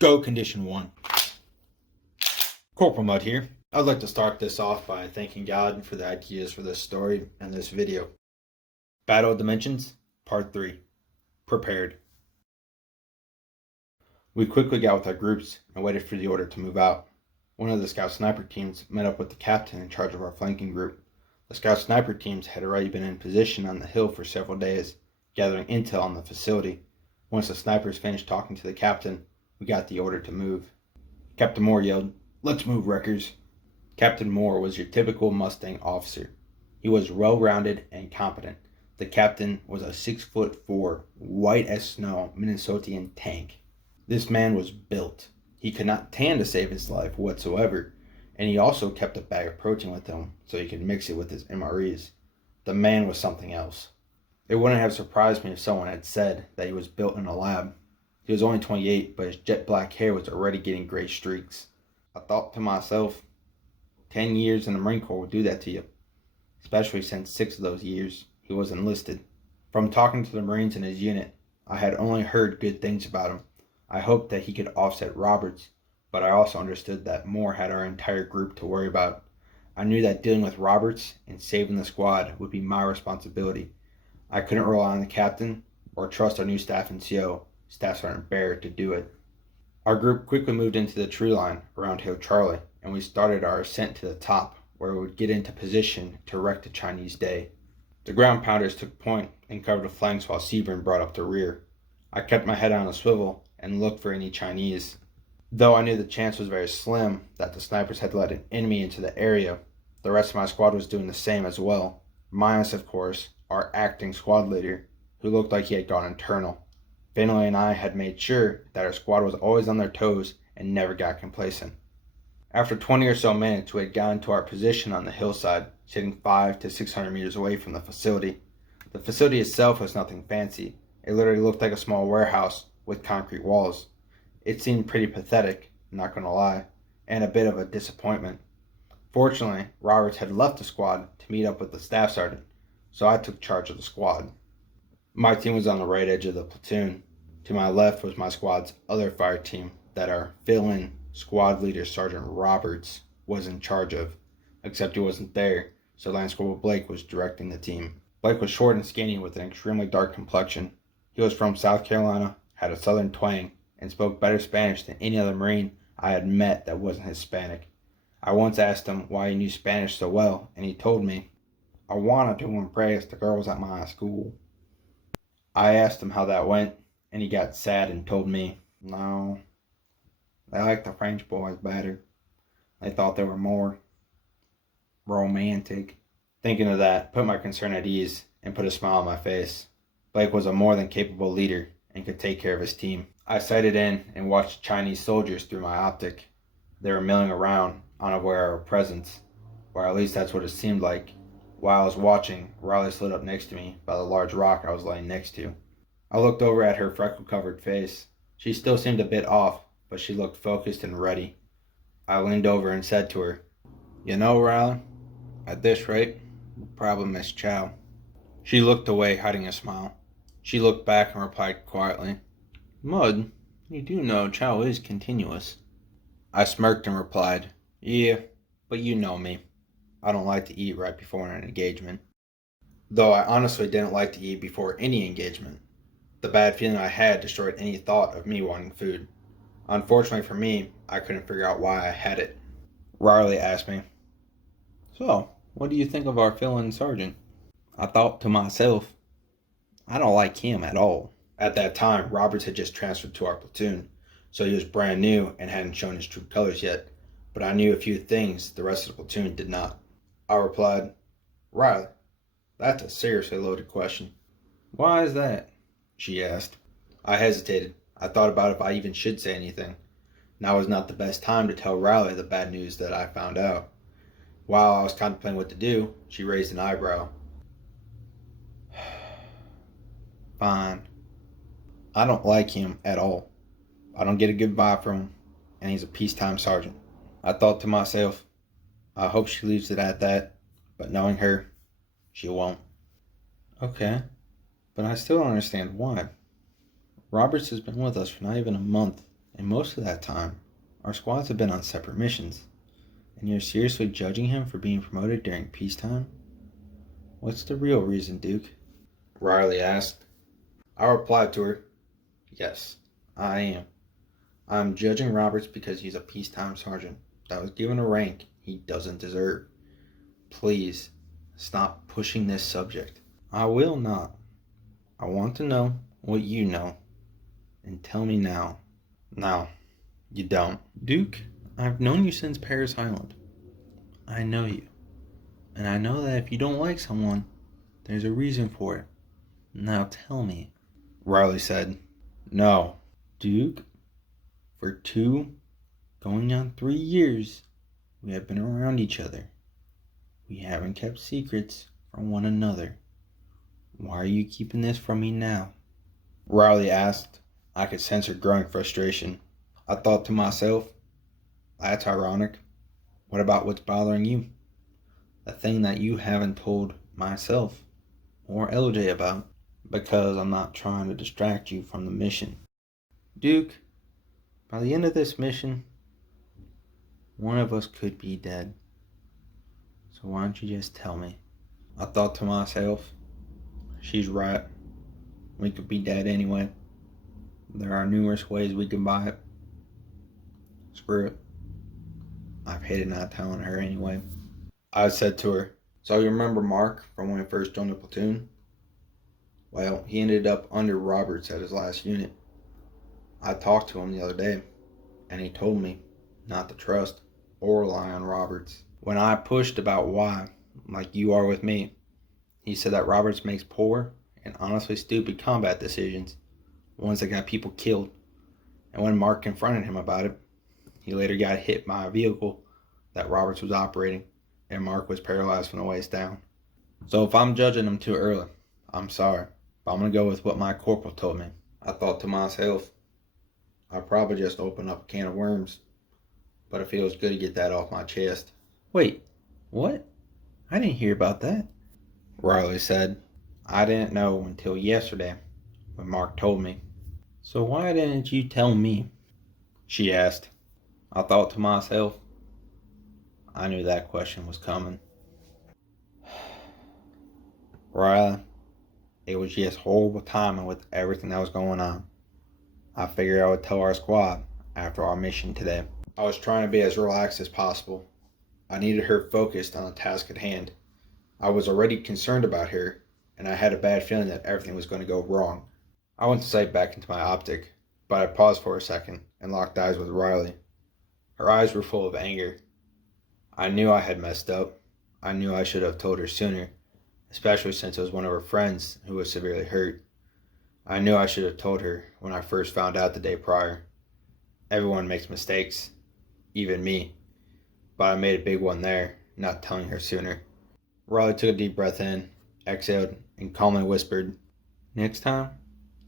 Go Condition 1. Corporal Mudd here. I'd like to start this off by thanking God for the ideas for this story and this video. Battle of Dimensions, Part 3. Prepared. We quickly got with our groups and waited for the order to move out. One of the scout sniper teams met up with the captain in charge of our flanking group. The scout sniper teams had already been in position on the hill for several days, gathering intel on the facility. Once the snipers finished talking to the captain, we got the order to move. Captain Moore yelled, "Let's move, wreckers." Captain Moore was your typical Mustang officer. He was well-rounded and competent. The captain was a 6'4", white as snow Minnesotan tank. This man was built. He could not tan to save his life whatsoever, and he also kept a bag of protein with him so he could mix it with his MREs. The man was something else. It wouldn't have surprised me if someone had said that he was built in a lab. He was only 28, but his jet black hair was already getting gray streaks. I thought to myself, 10 years in the Marine Corps would do that to you, especially since 6 of those years he was enlisted. From talking to the Marines in his unit, I had only heard good things about him. I hoped that he could offset Roberts, but I also understood that Moore had our entire group to worry about. I knew that dealing with Roberts and saving the squad would be my responsibility. I couldn't rely on the captain or trust our new staff NCO, Staff Sergeant Bear, to do it. Our group quickly moved into the tree line around Hill Charlie, and we started our ascent to the top, where we would get into position to wreck the Chinese day. The ground pounders took point and covered the flanks while Sebring brought up the rear. I kept my head on a swivel and looked for any Chinese. Though I knew the chance was very slim that the snipers had let an enemy into the area, the rest of my squad was doing the same as well, minus, of course, our acting squad leader, who looked like he had gone internal. Finley and I had made sure that our squad was always on their toes and never got complacent. After 20 or so minutes, we had gotten to our position on the hillside, sitting 500 to 600 meters away from the facility. The facility itself was nothing fancy. It literally looked like a small warehouse with concrete walls. It seemed pretty pathetic, not gonna lie, and a bit of a disappointment. Fortunately, Roberts had left the squad to meet up with the staff sergeant, so I took charge of the squad. My team was on the right edge of the platoon. To my left was my squad's other fire team that our fill-in squad leader, Sergeant Roberts, was in charge of, except he wasn't there, so Lance Corporal Blake was directing the team. Blake was short and skinny with an extremely dark complexion. He was from South Carolina, had a southern twang, and spoke better Spanish than any other Marine I had met that wasn't Hispanic. I once asked him why he knew Spanish so well, and he told me, "I wanted to impress the girls at my school." I asked him how that went, and he got sad and told me, "No, they liked the French boys better. They thought they were more romantic." Thinking of that put my concern at ease and put a smile on my face. Blake was a more than capable leader and could take care of his team. I sighted in and watched Chinese soldiers through my optic. They were milling around, unaware of our presence, or at least that's what it seemed like. While I was watching, Riley slid up next to me by the large rock I was laying next to. I looked over at her freckle-covered face. She still seemed a bit off, but she looked focused and ready. I leaned over and said to her, "You know, Riley, at this rate, we'll probably miss Chow." She looked away, hiding a smile. She looked back and replied quietly, "Mudd, you do know Chow is continuous." I smirked and replied, "Yeah, but you know me. I don't like to eat right before an engagement." Though I honestly didn't like to eat before any engagement. The bad feeling I had destroyed any thought of me wanting food. Unfortunately for me, I couldn't figure out why I had it. Riley asked me, "So, what do you think of our fill-in sergeant?" I thought to myself, I don't like him at all. At that time, Roberts had just transferred to our platoon, so he was brand new and hadn't shown his true colors yet, but I knew a few things the rest of the platoon did not. I replied, "Riley, that's a seriously loaded question." "Why is that?" she asked. I hesitated. I thought about if I even should say anything. Now was not the best time to tell Riley the bad news that I found out. While I was contemplating what to do, she raised an eyebrow. "Fine. I don't like him at all. I don't get a good vibe from him, and he's a peacetime sergeant." I thought to myself, I hope she leaves it at that, but knowing her, she won't. "Okay, but I still don't understand why. Roberts has been with us for not even a month, And most of that time, our squads have been on separate missions. And you're seriously judging him for being promoted during peacetime? What's the real reason, Duke? Riley asked. I replied to her, yes, I am. I'm judging Roberts because he's a peacetime sergeant that was given a rank he doesn't deserve. Please, stop pushing this subject. I will not. I want to know what you know. And tell me now. No, you don't. Duke, I've known you since Paris Island. I know you. And I know that if you don't like someone, there's a reason for it. Now tell me. Riley said, no. Duke, for 2, going on 3 years, we have been around each other. We haven't kept secrets from one another. Why are you keeping this from me now? Riley asked. I could sense her growing frustration. I thought to myself, that's ironic. What about what's bothering you? The thing that you haven't told myself or LJ about, because I'm not trying to distract you from the mission. Duke, by the end of this mission, one of us could be dead. So why don't you just tell me? I thought to myself, she's right. We could be dead anyway. There are numerous ways we can buy it. Screw it. I've hated not telling her anyway. I said to her, so you remember Mark from when we first joined the platoon? Well, he ended up under Roberts at his last unit. I talked to him the other day, and he told me not to trust or rely on Roberts. When I pushed about why, like you are with me, he said that Roberts makes poor and honestly stupid combat decisions, ones that got people killed. And when Mark confronted him about it, he later got hit by a vehicle that Roberts was operating, and Mark was paralyzed from the waist down. So if I'm judging him too early, I'm sorry, but I'm going to go with what my corporal told me. I thought to myself, I probably just opened up a can of worms, but it feels good to get that off my chest. Wait, what? I didn't hear about that. Riley said, I didn't know until yesterday when Mark told me. So why didn't you tell me? She asked. I thought to myself, I knew that question was coming. Riley, it was just horrible timing with everything that was going on. I figured I would tell our squad after our mission today. I was trying to be as relaxed as possible. I needed her focused on the task at hand. I was already concerned about her, and I had a bad feeling that everything was going to go wrong. I went to sight back into my optic, but I paused for a second and locked eyes with Riley. Her eyes were full of anger. I knew I had messed up. I knew I should have told her sooner, especially since it was one of her friends who was severely hurt. I knew I should have told her when I first found out the day prior. Everyone makes mistakes, even me. But I made a big one there, not telling her sooner. Riley took a deep breath in, exhaled, and calmly whispered, next time,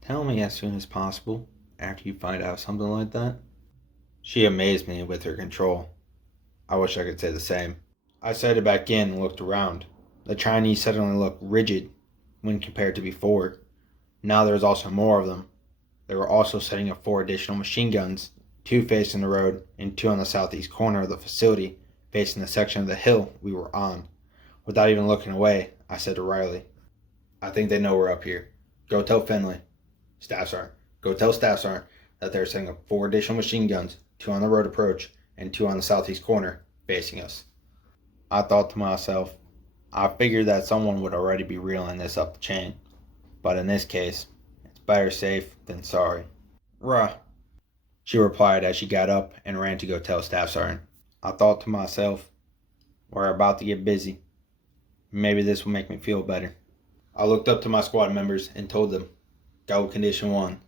tell me as soon as possible after you find out something like that. She amazed me with her control. I wish I could say the same. I sighted back in and looked around. The Chinese suddenly looked rigid when compared to before. Now there was also more of them. They were also setting up 4 additional machine guns, 2 facing the road and 2 on the southeast corner of the facility, facing the section of the hill we were on. Without even looking away, I said to Riley, I think they know we're up here. Go tell Finley, Staff Sergeant, go tell Staff Sergeant that they're setting up 4 additional machine guns, 2 on the road approach and 2 on the southeast corner, facing us. I thought to myself, I figured that someone would already be reeling this up the chain. But in this case, it's better safe than sorry. Rah, she replied as she got up and ran to go tell Staff Sergeant. I thought to myself, we're about to get busy. Maybe this will make me feel better. I looked up to my squad members and told them, go condition 1.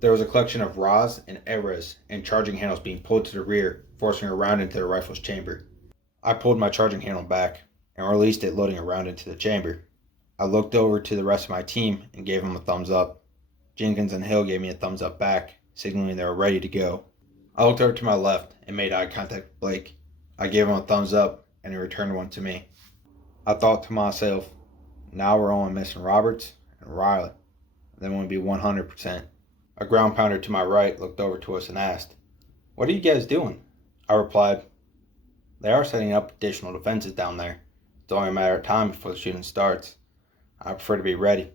There was a collection of RAs and ERAs and charging handles being pulled to the rear, forcing a round into the rifle's chamber. I pulled my charging handle back and released it, loading a round into the chamber. I looked over to the rest of my team and gave them a thumbs up. Jenkins and Hill gave me a thumbs up back, signaling they were ready to go. I looked over to my left and made eye contact with Blake. I gave him a thumbs up and he returned one to me. I thought to myself, now we're only missing Roberts and Riley. Then we'll be 100%. A ground pounder to my right looked over to us and asked, "What are you guys doing?" I replied, "They are setting up additional defenses down there. It's only a matter of time before the shooting starts. I prefer to be ready.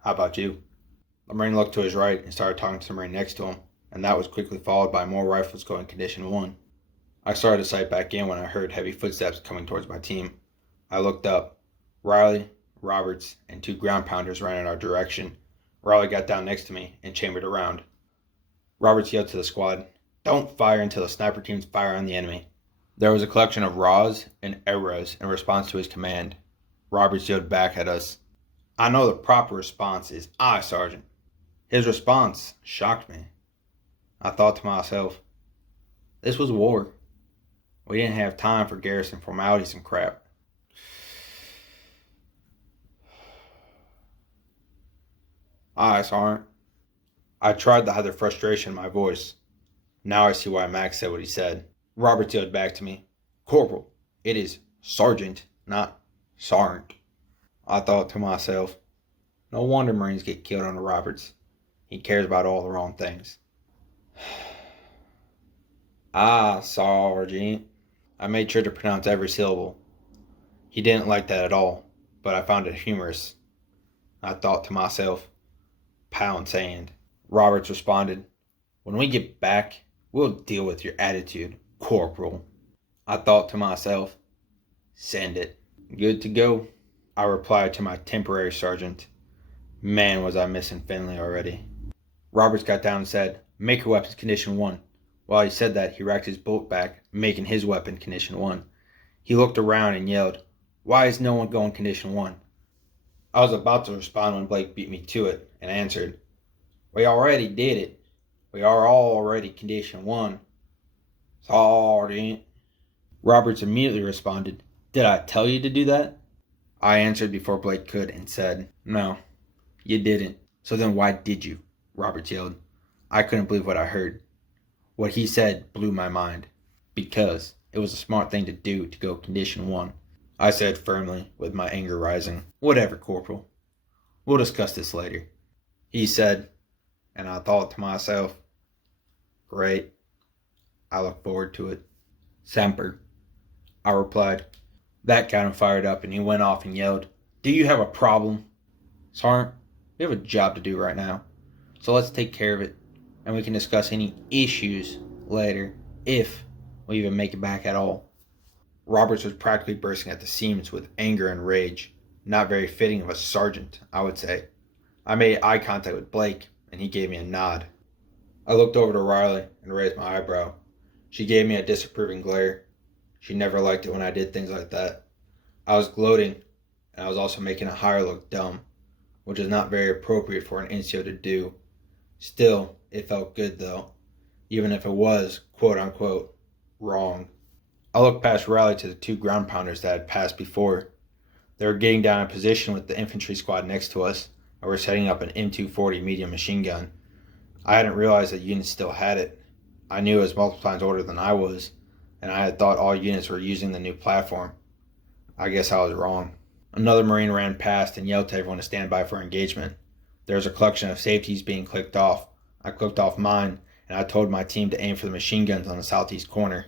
How about you?" The Marine looked to his right and started talking to the Marine next to him, and that was quickly followed by more rifles going condition 1. I started to sight back in when I heard heavy footsteps coming towards my team. I looked up. Riley, Roberts, and 2 ground pounders ran in our direction. Riley got down next to me and chambered around. Roberts yelled to the squad, "Don't fire until the sniper teams fire on the enemy." There was a collection of raws and arrows in response to his command. Roberts yelled back at us, "I know the proper response is aye, Sergeant." His response shocked me. I thought to myself, this was war. We didn't have time for garrison formalities and crap. Aye, Sergeant. I tried to hide the frustration in my voice. Now I see why Max said what he said. Roberts yelled back to me, "Corporal, it is Sergeant, not Sergeant." I thought to myself, no wonder Marines get killed under Roberts. He cares about all the wrong things. "Ah, Sergeant." I made sure to pronounce every syllable. He didn't like that at all, but I found it humorous. I thought to myself, pound sand. Roberts responded, "When we get back, we'll deal with your attitude, Corporal." I thought to myself, send it. Good to go. I replied to my temporary sergeant. Man, was I missing Finley already. Roberts got down and said, "Make your weapons condition 1. While he said that, he racked his bolt back, making his weapon condition 1. He looked around and yelled, "Why is no one going condition 1? I was about to respond when Blake beat me to it and answered, "We already did it. We are all already condition 1. Sergeant." Roberts immediately responded, "Did I tell you to do that?" I answered before Blake could and said, "No, you didn't." "So then why did you?" Roberts yelled. I couldn't believe what I heard. What he said blew my mind. Because it was a smart thing to do to go condition 1. I said firmly, with my anger rising, "Whatever, Corporal. We'll discuss this later." He said, and I thought to myself, great. I look forward to it. "Semper," I replied. That got him fired up and he went off and yelled, "Do you have a problem?" "Sergeant, we have a job to do right now. So let's take care of it, and we can discuss any issues later, if we even make it back at all." Roberts was practically bursting at the seams with anger and rage. Not very fitting of a sergeant, I would say. I made eye contact with Blake, and he gave me a nod. I looked over to Riley and raised my eyebrow. She gave me a disapproving glare. She never liked it when I did things like that. I was gloating, and I was also making a hire look dumb, which is not very appropriate for an NCO to do. Still, it felt good though, even if it was, quote-unquote, wrong. I looked past Riley to the 2 ground pounders that had passed before. They were getting down in position with the infantry squad next to us, and were setting up an M240 medium machine gun. I hadn't realized that units still had it. I knew it was multiple times older than I was, and I had thought all units were using the new platform. I guess I was wrong. Another Marine ran past and yelled to everyone to stand by for engagement. There was a collection of safeties being clicked off. I clicked off mine, and I told my team to aim for the machine guns on the southeast corner.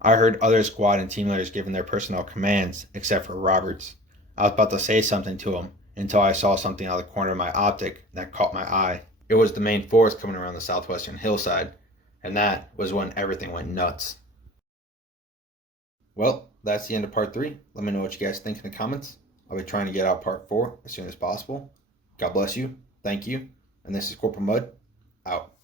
I heard other squad and team leaders giving their personnel commands, except for Roberts. I was about to say something to him until I saw something out of the corner of my optic that caught my eye. It was the main force coming around the southwestern hillside, and that was when everything went nuts. Well, that's the end of part 3. Let me know what you guys think in the comments. I'll be trying to get out part 4 as soon as possible. God bless you. Thank you. And this is Corporal Mudd, out.